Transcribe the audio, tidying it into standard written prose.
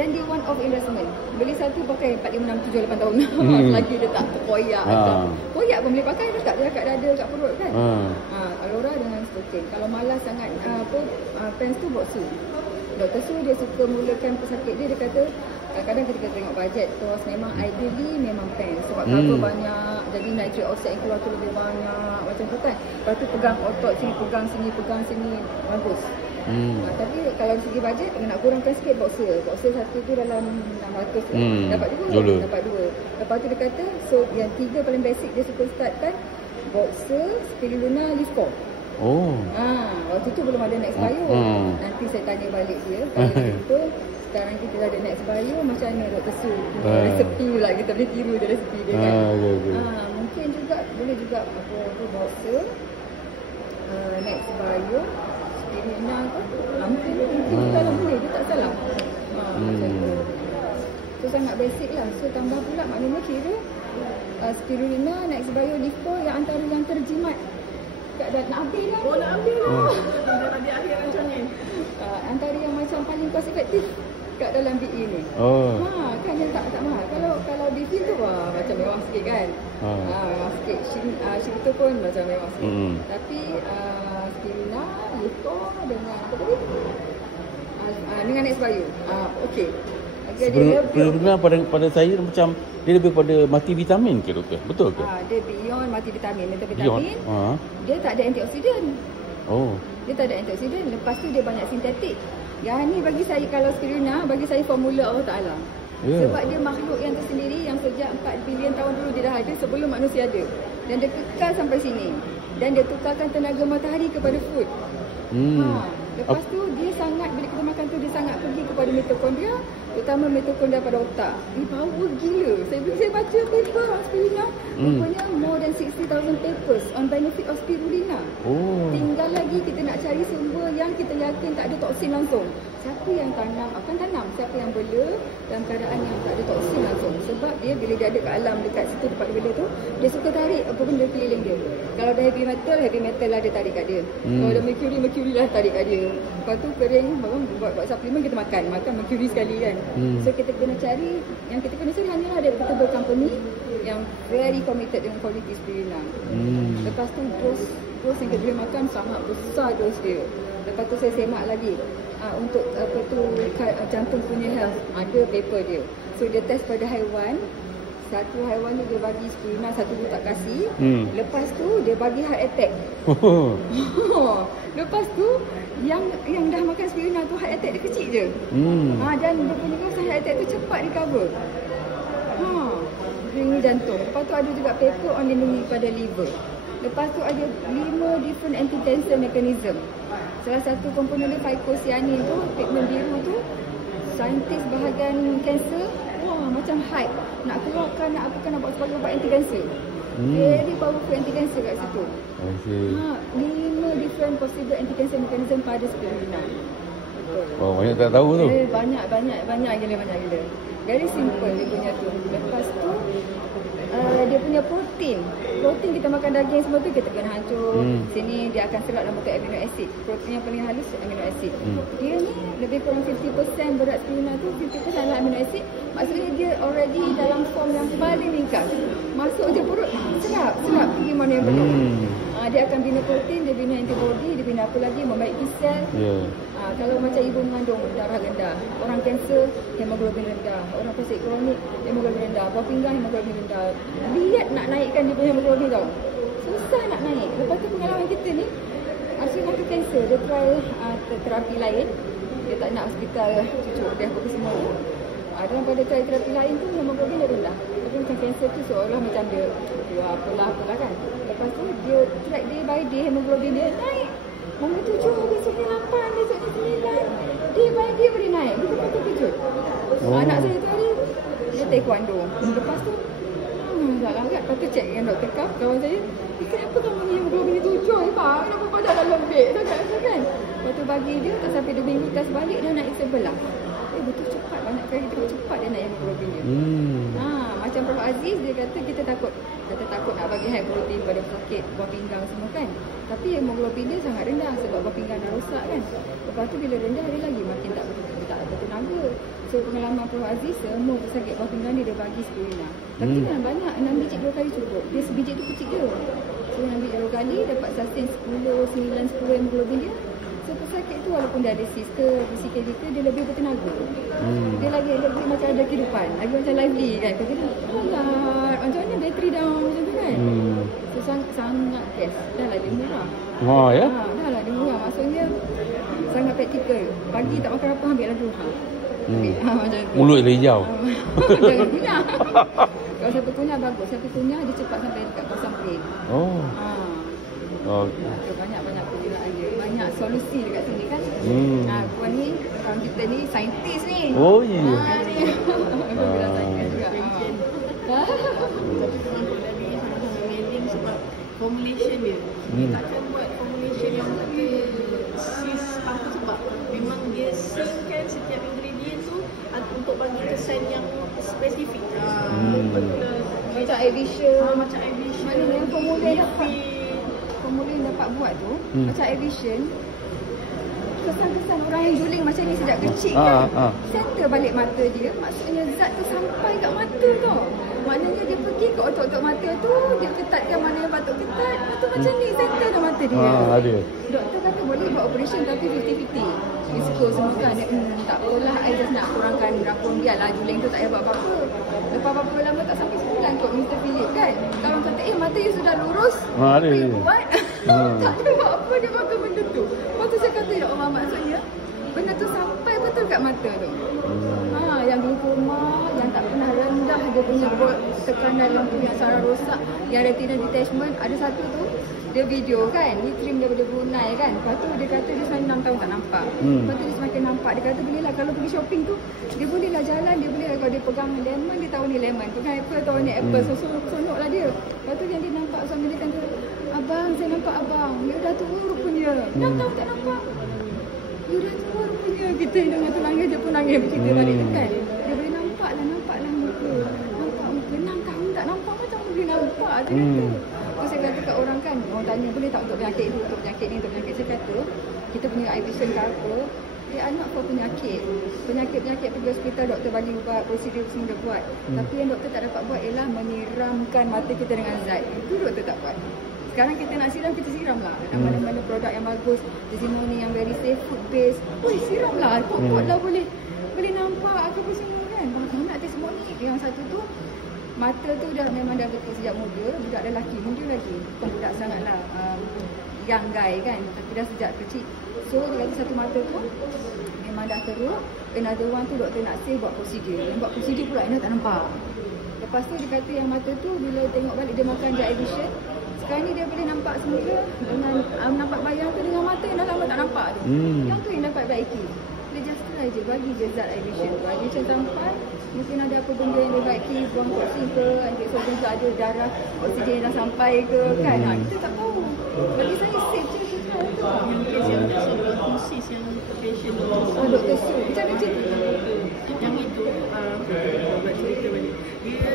Dan dia one of investment. Beli satu pakai 4, 5, 6, 7, 8 tahun. Lagi dia tak terkoyak. Koyak pun boleh pakai dekat dada, kat perut kan. Alora dengan stokin. Kalau malas sangat pants tu boxer. Dr. Su dia suka mulakan pesakit dia kata kadang-kadang ketika tengok budget kos memang ideally memang pants sebab cover banyak, jadi nitric oxide yang keluar tu lebih banyak macam tu kan. Lepas tu pegang otot sini, pegang sini bagus. Tapi kalau dari segi budget nak kurangkan sikit boxer satu tu dalam 600 dapat dua. Lepas tu dia kata so yang 3 paling basic dia suka start kan boxer, spirulina, lift-off. Waktu tu belum ada Next Bio. Nanti saya tanya balik dia kalau dia jumpa. Sekarang kita dah ada Next Bio, macam mana Dr. Su resepi lah, kita boleh tiru dia resepi dia kan. Mungkin juga boleh juga apa boxer, Next Bio, spirulina ke mungkin dalam boleh, dia tak salah. Macam tu. So sangat basic lah. So tambah pula maknanya kira spirulina, Next Bio, lift-off yang antara yang terjimat nak ambil lah. Nak ambil lah. Dah di akhir macam ni. Antara yang macam paling cost efektif kat dalam BE ni. Kan yang tak mahal. Kalau BE tu macam mewah sikit kan. Mewah sikit. Shim tu pun macam mewah sikit. Tapi spirulina, lift-off dengan apa tadi? Dengan Next Bio. Okey. Sebenarnya pada saya macam dia lebih pada multivitamin ke doktor? Betul ke? Dia beyond multivitamin. Multivitamin dia tak ada antioksidan. Dia tak ada antioksidan. Lepas tu dia banyak sintetik. Yang ni bagi saya, kalau spirulina bagi saya formula Allah Ta'ala. Sebab dia makhluk yang tersendiri yang sejak 4 bilion tahun dulu dia dah ada sebelum manusia ada. Dan dia kekal sampai sini. Dan dia tukarkan tenaga matahari kepada food. Lepas tu dia sangat, bila kita makan tu dia sangat pergi kepada mitokondria, terutama mitokondria pada otak. Dia power gila. Saya baca paper on spirulina, rupanya more than 60,000 papers on benefit of spirulina. Tinggal lagi kita nak cari sumber yang kita yakin tak ada toksin langsung. Siapa yang tanam, siapa yang bela dalam keadaan yang tak ada toksin langsung. Sebab dia bila dia ada kat alam dekat situ tempat dia bela tu, dia suka tarik apa benda keliling dia. Kalau ada heavy metal lah dia tarik kat dia. Kalau ada mercury lah tarik kat dia. Lepas tu kering, buat suplemen kita makan mercury sekali kan. So kita kena cari, yang kita kena cari hanyalah ada betul-betul company yang very committed dengan quality spirulina. Lepas tu dos yang kita boleh makan sangat besar dos dia. Lepas tu saya semak lagi untuk apa tu jantung punya health, ada paper dia. So dia test pada haiwan. Satu haiwan ni dia bagi spirulina, satu tu tak kasih. Lepas tu dia bagi heart attack. Lepas tu yang dah makan spirulina tu heart attack dia kecil je. Dan dia punya rasa heart attack tu cepat recover. Lindungi jantung. Lepas tu ada juga paper on lindungi pada liver. Lepas tu ada 5 different anti-cancer mechanism. Salah satu komponen dia phycocyanin tu, pigment biru tu, saintis bahagian kanser macam hype nak keluarkan, nak buat sebagai ubat anti-cancer. Very powerful anti-cancer kat situ. 5 different possible anti-cancer mechanism pada spirulina. Banyak tak tahu tu. Banyak gila. Very simple dia punya tu. Lepas tu dia punya protein kita makan daging semua tu kita kena hancur. Sini dia akan serap dalam bentuk amino acid. Protein yang paling halus amino acid. Dia ni lebih kurang 50% berat spirulina tu 50% adalah amino acid. Maksudnya dia already dalam form yang paling ringkas. Masuk je perut serap pergi mana yang perlu. Dia akan bina protein, dia bina antibody, dia bina apa lagi, membaiki sel. Kalau macam ibu mengandung darah rendah, orang kanser hemoglobin rendah, orang pesakit kronik hemoglobin rendah, buah pinggang hemoglobin rendah. Lihat nak naikkan dia punya hemoglobin tau. Susah nak naik. Lepas tu pengalaman kita ni, Asyik nak kanser, dia try terapi lain. Dia tak nak hospital cucuk dia apa semua. Dan pada try terapi lain tu hemoglobin dia rendah. Tapi macam kanser tu seolah macam dia apalah kan. Lepas tu dia track day by day hemoglobin dia naik. Nombor 7, besok ni 8, besok ni 9. Day by day boleh naik. Dia kata terkejut. Anak saya tu hari dia taekwondo. Lepas tu dah larat. Lepas tu check dengan Dr. Kaf, kawan saya. Kenapa kamu ni hemoglobin ni 7 Pak? Kenapa badan dah lembik sangat kan? Lepas tu bagi dia tak sampai 2 minggu test balik dia naik sebelah. Betul cepat, banyak kali kita cepat dia naik hemoglobin dia. Macam Prof Aziz dia kata kita takut nak bagi high protein pada pesakit buah pinggang semua kan. Tapi hemoglobin dia sangat rendah sebab buah pinggang dah rosak kan. Lepas tu bila rendah dia lagi makin tak betul tenaga. So pengalaman Prof Aziz, semua pesakit bawah pinggang dia bagi sekolah. Tapi kan banyak, 6 biji 2 kali cukup. Dia sebiji tu kecil je. So 6 biji 2 kali dapat sustain 10, 9, 10 hemoglobin dia. So pesakit tu walaupun dia ada sis ke, PCKD ke, dia lebih bertenaga. Dia lagi macam ada kehidupan. Lagi macam lively kan. Kau kira, alah, macam mana bateri down macam tu kan. So sangat best. Dah lah dia murah. Oh ya? Dah lah dia murah. Maksudnya sangat praktikal. Pagi tak makan apa, ambil lah duha. Macam tu. Mulut dia hijau. Jangan kunyah. Kalau satu kunyah bagus. Satu kunyah dia cepat sampai dekat kawasan brain. Oh. Okay. Banyak penjelaan dia. Banyak solusi dekat sini kan. Puan ni, kawan kita ni saintis ni. Oh ya. Ni. Aku bilang saintis juga. Tapi termasuk dari sama-sama mailing sebab formulation dia. Dia takkan buat formulation yang sis apa sebab memang dia singkan setiap ingredient tu untuk bagi kesan yang spesifik. Macam Avision. Macam Avision. Maknanya formula yang dapat buat tu, macam Avision, kesan-kesan orang yang juling macam ni sejak kecil kan. Center balik mata dia, maksudnya zat tu sampai kat mata tau. Maknanya dia pergi ke otot-otot mata tu, dia ketatkan mana yang patut ketat. Tu macam ni center dah mata dia. Ada. Doktor kata boleh buat operation tapi 50-50. Risiko semua kan. Tak apalah, I just nak kurangkan rakun dia lah. Juling tu tak payah buat apa-apa. Lepas berapa lama tak sampai sebulan kot Mr. Philip kan. Kawan kata, mata you sudah lurus. Ada. Buat. Tak ada buat apa dia pakai benda tu. Lepas tu saya kata, ya Allah, maksudnya benda tu sampai betul kat mata tu. Yang glaukoma, yang tak pernah rendah dia punya tekanan lampu yang saraf rosak, yang retina detachment. Ada satu tu dia video kan, ni krim daripada Brunei kan. Lepas tu dia kata dia sebenarnya 6 tahun tak nampak. Lepas tu dia semakin nampak. Dia kata boleh lah kalau pergi shopping tu, dia boleh lah jalan, dia boleh lah kalau dia pegang lemon, dia tahu ni lemon, pegang apple tahu ni apple. So sonok lah dia. Lepas tu yang dia nampak suami dia kata, abang saya nampak abang, dia dah tua rupanya. 6 tahun tak nampak. Dia dah tua rupanya. Kita dengan tu nangis, dia pun nangis bercerita balik tu kan. Dia boleh nampak lah muka. Nampak muka, 6 tahun tak nampak macam boleh nampak. Dia kata. So saya kata kat orang kan, orang tanya boleh tak untuk penyakit ni, untuk penyakit ni, untuk penyakit. Saya kata, kita punya eye vision ke apa, dia anak for penyakit. Penyakit-penyakit pergi hospital, doktor bagi ubat, prosedur semua dia buat. Tapi yang doktor tak dapat buat ialah menyiramkan mata kita dengan zat. Itu doktor tak buat. Sekarang kita nak siram, kita siram lah. Mana-mana produk yang bagus, testimoni yang very safe, food based. Siram lah. Kot lah boleh nampak apa semua kan. Kalau nak testimoni, yang satu tu, mata tu memang dah betul sejak muda. Budak lelaki, muda lagi. Bukan budak sangat lah. Young guy kan. Tapi dah sejak kecil. So, dia kata satu mata tu, memang dah teruk. Another one tu, doktor nak save buat prosedur. Yang buat prosedur pula, dia tak nampak. Lepas tu, dia kata yang mata tu, bila tengok balik dia makan eye vision. Sekarang ni dia boleh nampak semula dengan nampak bayang tu dengan mata yang dah lama tak nampak tu. Yang tu yang dapat baiki. Dia just try je, bagi je zat eye vision. Bagi macam sampai, mungkin ada apa benda yang dia baiki, buang toksin ke, antioksidan ke, ada darah, oksigen yang dah sampai ke, kan. Kita tak tahu. Bagi saya safe je. Yang kes yang doktor sis yang patient Doktor Su. Macam mana cerita? yang itu, buat cerita balik. Dia